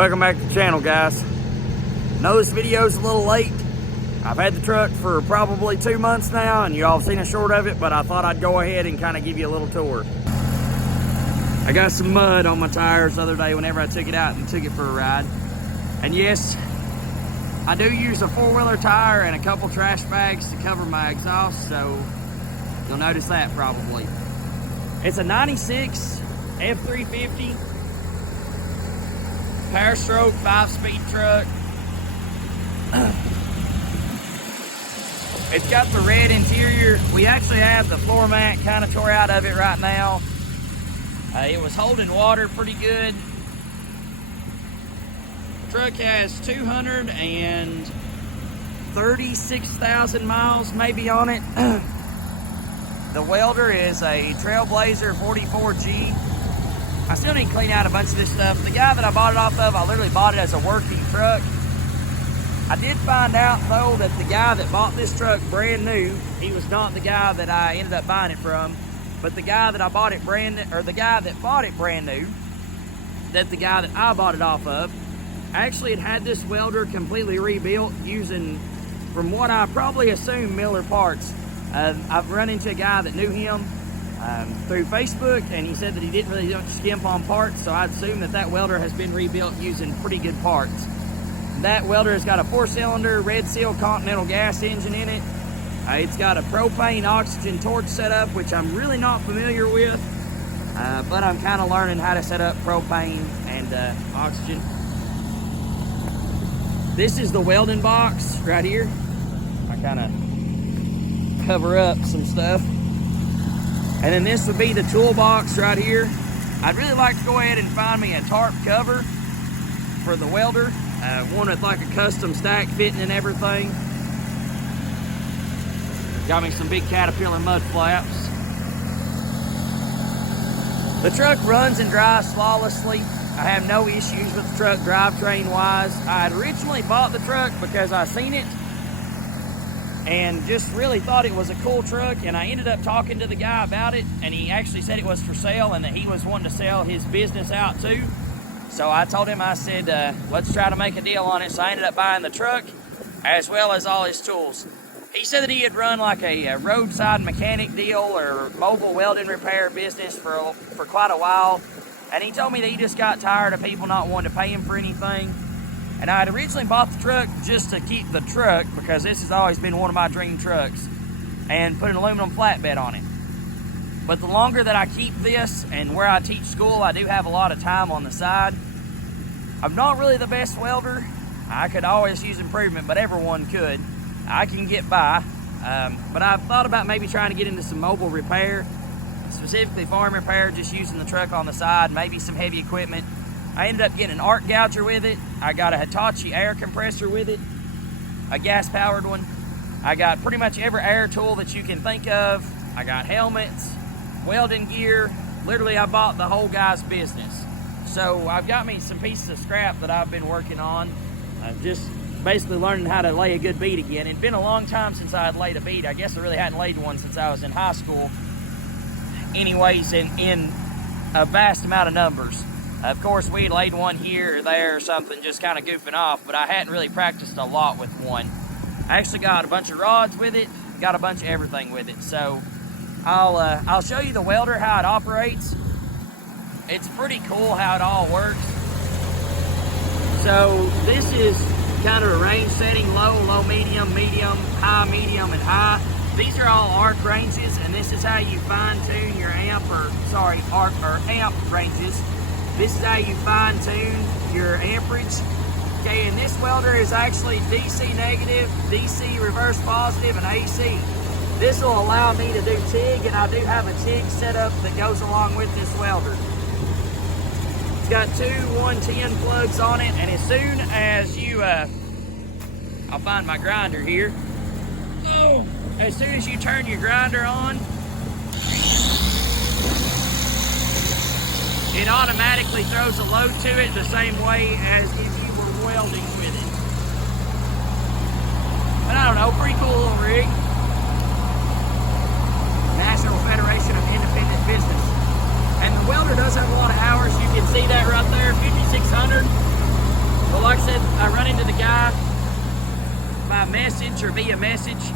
Welcome back to the channel, guys. Know this video's a little late. I've had the truck for probably 2 months now, and you all have seen a short of it, but I thought I'd go ahead and kind of give you a little tour. I got some mud on my tires the other day whenever I took it out and took it for a ride. And yes, I do use a four-wheeler tire and a couple trash bags to cover my exhaust, so you'll notice that probably. It's a 96 F350 power stroke 5-speed truck. It's got the red interior. We actually have the floor mat kind of tore out of it right now. It was holding water pretty good. The truck has 236,000 miles maybe on it. The Welder is a Trailblazer 44G. I still need to clean out a bunch of this stuff. The guy that I bought it off of, I literally bought it as a working truck. I did find out though that the guy that bought this truck brand new, he was not the guy that I ended up buying it from, but the guy that I bought it brand new, or the guy that bought it brand new, that the guy that I bought it off of, actually had this Welder completely rebuilt using, from what I probably assume, Miller parts. I've run into a guy that knew him through Facebook, and he said that he didn't really skimp on parts, so I'd assume that that Welder has been rebuilt using pretty good parts. That Welder has got a 4-cylinder Red Seal Continental gas engine in it. It's got a propane oxygen torch setup, which I'm really not familiar with, but I'm kind of learning how to set up propane and oxygen. This is the welding box right here. I kind of cover up some stuff. And then this would be the toolbox right here. I'd really like to go ahead and find me a tarp cover for the Welder. One with like a custom stack fitting and everything. Got me some big Caterpillar mud flaps. The truck runs and drives flawlessly. I have no issues with the truck drivetrain wise. I had originally bought the truck because I seen it and just really thought it was a cool truck, and I ended up talking to the guy about it, and he actually said it was for sale and that he was wanting to sell his business out too. So I told him, I said, let's try to make a deal on it. So I ended up buying the truck as well as all his tools. He said that he had run like a roadside mechanic deal or mobile welding repair business for quite a while. And he told me that he just got tired of people not wanting to pay him for anything. And I had originally bought the truck just to keep the truck, because this has always been one of my dream trucks, and put an aluminum flatbed on it. But the longer that I keep this, and where I teach school, I do have a lot of time on the side. I'm not really the best welder. I could always use improvement, but everyone could. I can get by. But I've thought about maybe trying to get into some mobile repair, specifically farm repair, just using the truck on the side, maybe some heavy equipment. I ended up getting an arc gouger with it. I got a Hitachi air compressor with it, a gas-powered one. I got pretty much every air tool that you can think of. I got helmets, welding gear. Literally, I bought the whole guy's business. So I've got me some pieces of scrap that I've been working on. Just basically learning how to lay a good bead again. It'd been a long time since I had laid a bead. I guess I really hadn't laid one since I was in high school. Anyways, in a vast amount of numbers. Of course, we had laid one here or there or something, just kind of goofing off, but I hadn't really practiced a lot with one. I actually got a bunch of rods with it, got a bunch of everything with it. So I'll show you the Welder, how it operates. It's pretty cool how it all works. So this is kind of a range setting: low, low, medium, medium, high, medium, and high. These are all arc ranges, and this is how you fine tune your amp, arc or amp ranges. This is how you fine tune your amperage. Okay, and this Welder is actually DC negative, DC reverse positive, and AC. This will allow me to do TIG, and I do have a TIG setup that goes along with this Welder. It's got two 110 plugs on it, and as soon as you, I'll find my grinder here. Oh, as soon as you turn your grinder on, it automatically throws a load to it the same way as if you were welding with it. But I don't know, pretty cool little rig. National Federation of Independent Business. And the Welder does have a lot of hours. You can see that right there, 5,600. Well, like I said, I run into the guy by message or via message,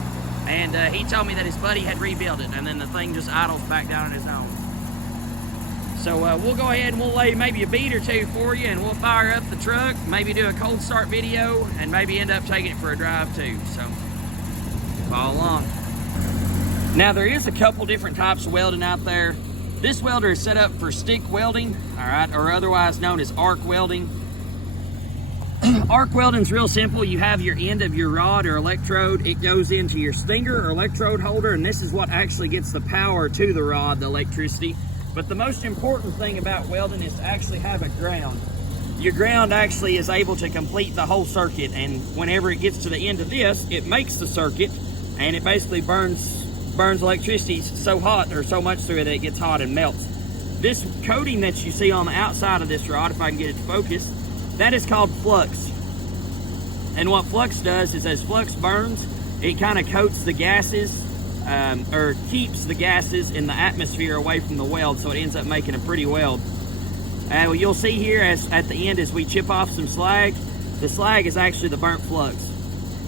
and he told me that his buddy had rebuilt it, and then the thing just idles back down on its own. So we'll go ahead and we'll lay maybe a bead or two for you, and we'll fire up the truck, maybe do a cold start video, and maybe end up taking it for a drive too. So follow along. Now there is a couple different types of welding out there. This welder is set up for stick welding, all right, or otherwise known as arc welding. Arc welding is real simple. You have your end of your rod or electrode. It goes into your stinger or electrode holder, and this is what actually gets the power to the rod, the electricity. But the most important thing about welding is to actually have a ground. Your ground actually is able to complete the whole circuit, and whenever it gets to the end of this, it makes the circuit, and it basically burns electricity so hot, or so much through it, that it gets hot and melts. This coating that you see on the outside of this rod, if I can get it to focus, that is called flux. And what flux does is, as flux burns, it kind of coats the gases, or keeps the gases in the atmosphere away from the weld, so it ends up making a pretty weld. Well, you'll see here as at the end, as we chip off some slag, the slag is actually the burnt flux.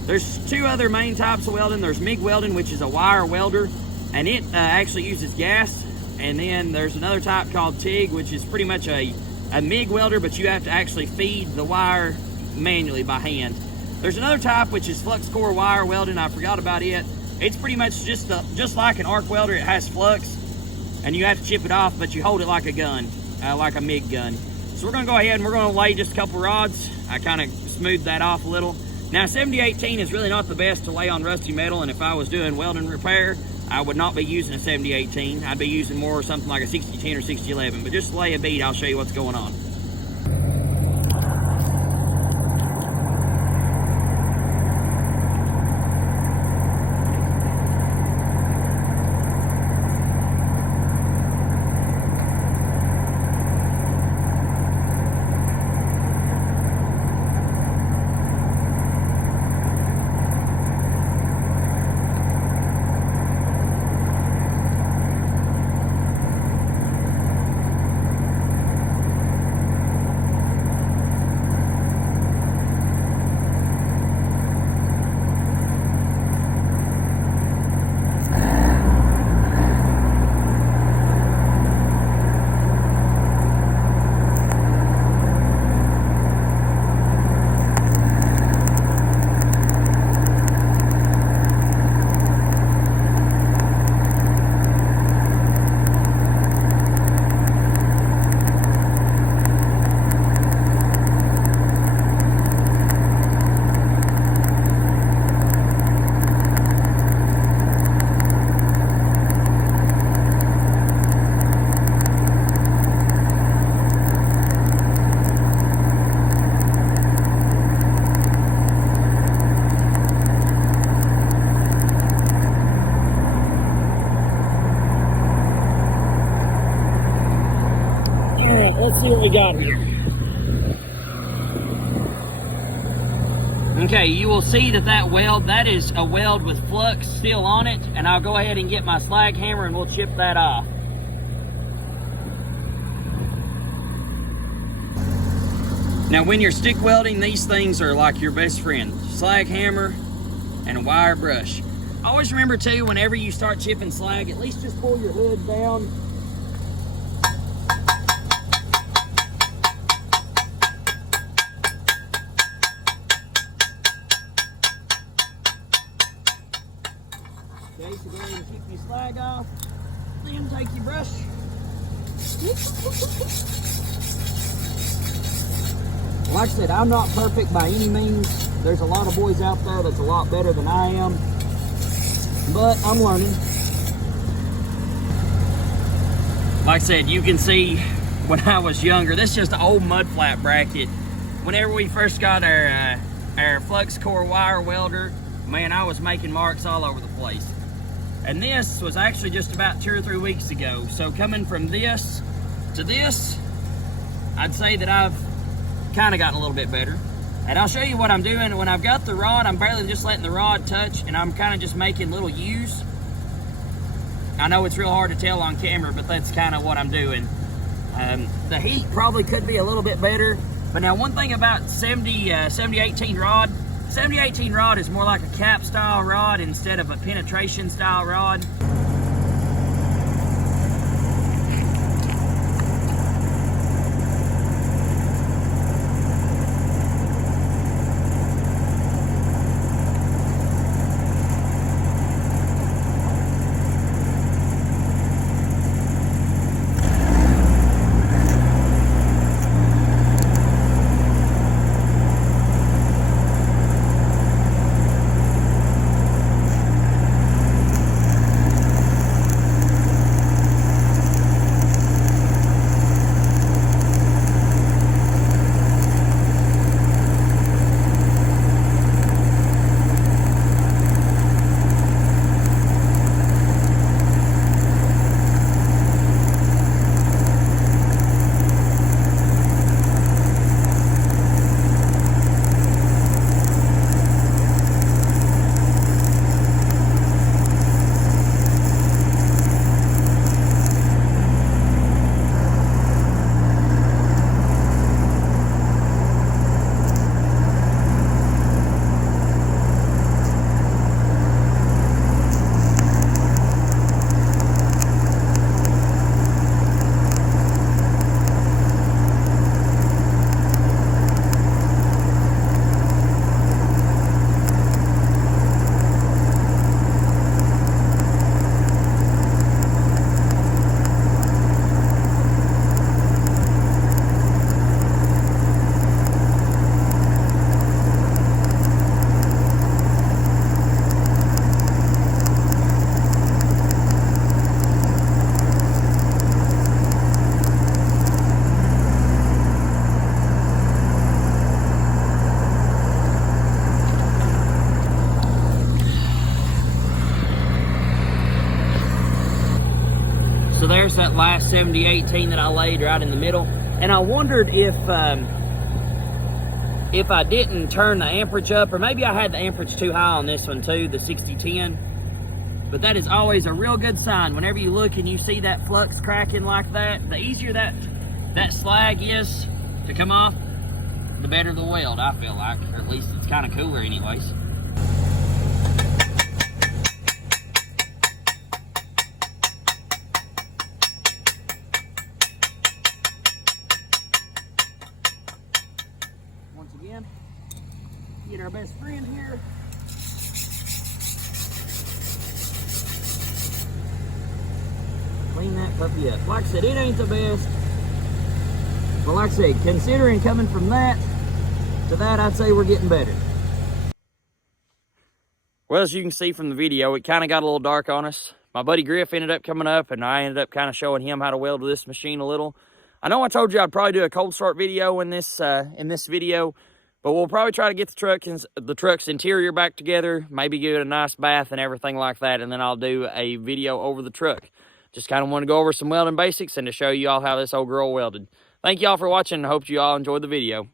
There's two other main types of welding. There's MIG welding, which is a wire welder, and it actually uses gas. And then there's another type called TIG, which is pretty much a MIG welder, but you have to actually feed the wire manually by hand. There's another type, which is flux core wire welding. I forgot about it. It's pretty much just like an arc welder. It has flux, and you have to chip it off, but you hold it like a gun, like a MIG gun. So we're gonna go ahead and we're gonna lay just a couple rods. I kind of smoothed that off a little. Now 7018 is really not the best to lay on rusty metal, and if I was doing welding repair, I would not be using a 7018. I'd be using more something like a 6010 or 6011, but just lay a bead, I'll show you what's going on. Let's see what we got here. Okay, you will see that weld, that is a weld with flux still on it, and I'll go ahead and get my slag hammer and we'll chip that off. Now when you're stick welding, these things are like your best friend. Slag hammer and a wire brush. Always remember too, whenever you start chipping slag, at least just pull your hood down. Okay, so go ahead and keep your slag off. Then take your brush. Like I said, I'm not perfect by any means. There's a lot of boys out there that's a lot better than I am, but I'm learning. Like I said, you can see when I was younger, this is just an old mud flat bracket. Whenever we first got our flux core wire welder, man, I was making marks all over the place. And this was actually just about 2 or 3 weeks ago. So coming from this to this, I'd say that I've kind of gotten a little bit better. And I'll show you what I'm doing. When I've got the rod, I'm barely just letting the rod touch, and I'm kind of just making little U's. I know it's real hard to tell on camera, but that's kind of what I'm doing. The heat probably could be a little bit better, But now one thing about 70-18 rod, 70-18 rod is more like a cap style rod instead of a penetration style rod. So there's that last 70-18 that I laid right in the middle. And I wondered if I didn't turn the amperage up, or maybe I had the amperage too high on this one too, the 60-10. But that is always a real good sign. Whenever you look and you see that flux cracking like that, the easier that slag is to come off, the better the weld, I feel like. Or at least it's kind of cooler anyways. Once again, get our best friend here. Clean that puppy up. Like I said, it ain't the best. But like I said, considering coming from that to that, I'd say we're getting better. Well, as you can see from the video, it kind of got a little dark on us. My buddy Griff ended up coming up, and I ended up kind of showing him how to weld with this machine a little. I know I told you I'd probably do a cold start video in this video, but we'll probably try to get the truck's interior back together, maybe give it a nice bath and everything like that, and then I'll do a video over the truck. Just kind of want to go over some welding basics and to show you all how this old girl welded. Thank you all for watching, and I hope you all enjoyed the video.